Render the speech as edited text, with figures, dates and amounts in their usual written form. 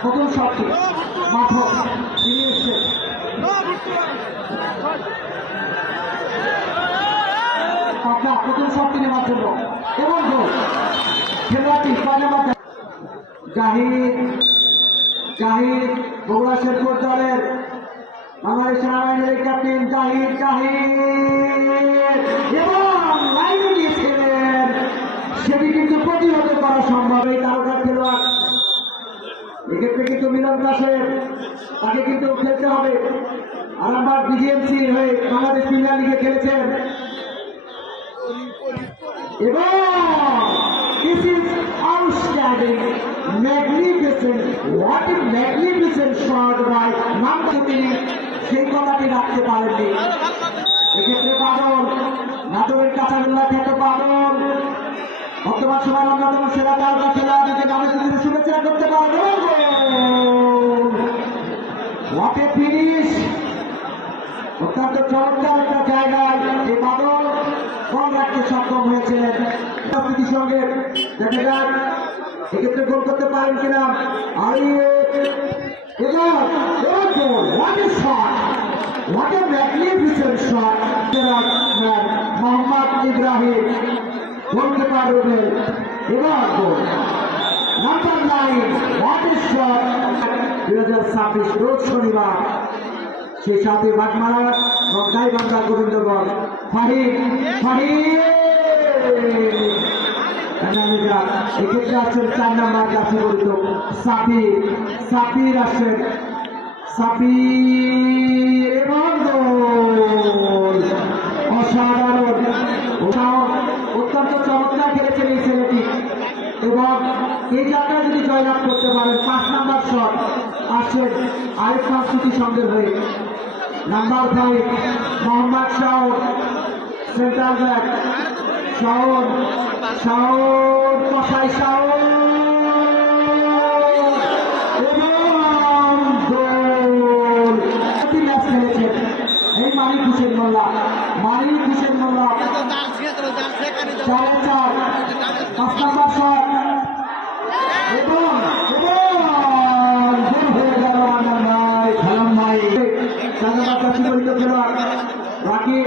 প্রথম শটটি মাঠক তিনি এসছেন প্রথম শটটি নেওয়ার জন্য এবং গোল খেলোয়াড়টি জাহিদ বগুড়া শেরপুর দলের বাংলাদেশ সেনাবাহিনীর ক্যাপ্টেন জাহিদ এবং লাইনে গিয়েছিলেন সেটি কিন্তু প্রতিহত করা সম্ভব এই তারকার খেলোয়াড় এক্ষেত্রে কিন্তু মিলন দাসের তাকে কিন্তু খেলতে হবে আরামবাগ বিজিএমসি হয়ে বাংলাদেশ প্রিমিয়ার লিগে খেলেছেন এবং this is outstanding, magnificent, what a magnificent shot by নামটা তিনি সেই কথাটি রাখতে পারেননি এক্ষেত্রে বাদল নাটোরের কাঁচাগোল্লা খ্যাত বাদল বর্তমান সময় অন্যতম সেরা তারকা খেলোয়াড়কে গানের দিকে শুভেচ্ছা করতে পারেন what a finish অত্যন্ত চমৎকার একটা জায়গায় এই বাদল বল রাখতে সক্ষম হয়েছিলেন প্রস্তুতির সঙ্গে দেখা যাক এক্ষেত্রে গোল করতে পারেন কিনা মোহাম্মদ ইব্রাহিম গোলকিপার রুবেল এবার গোল নাম্বার 9 হোয়াট এ শট 2026 রোজ শনিবার সেই সাথে বাগমারা এবং গাইবান্ধা গোবিন্দগঞ্জ এক্ষেত্রে আসছেন 4 নম্বর জার্সি পরিত সাফির আসছেন এবং অসাধারণ অত্যন্ত চমৎকার খেলেছেন এই ছেলেটি এবং এই জায়গায় যদি জয়লাভ করতে পারেন 5 নম্বর শট আসছেন আরেক সংস্কৃতি সঙ্গে হয়ে number 5 Mohammad Shaon central back Shaon কসাই শাওন এবং গোল ম্যাচ খেলেছেন এই মালিক হোসেন মোল্লা 4-4 5 নম্বর শট এবং খেলোয়াড় রাকিব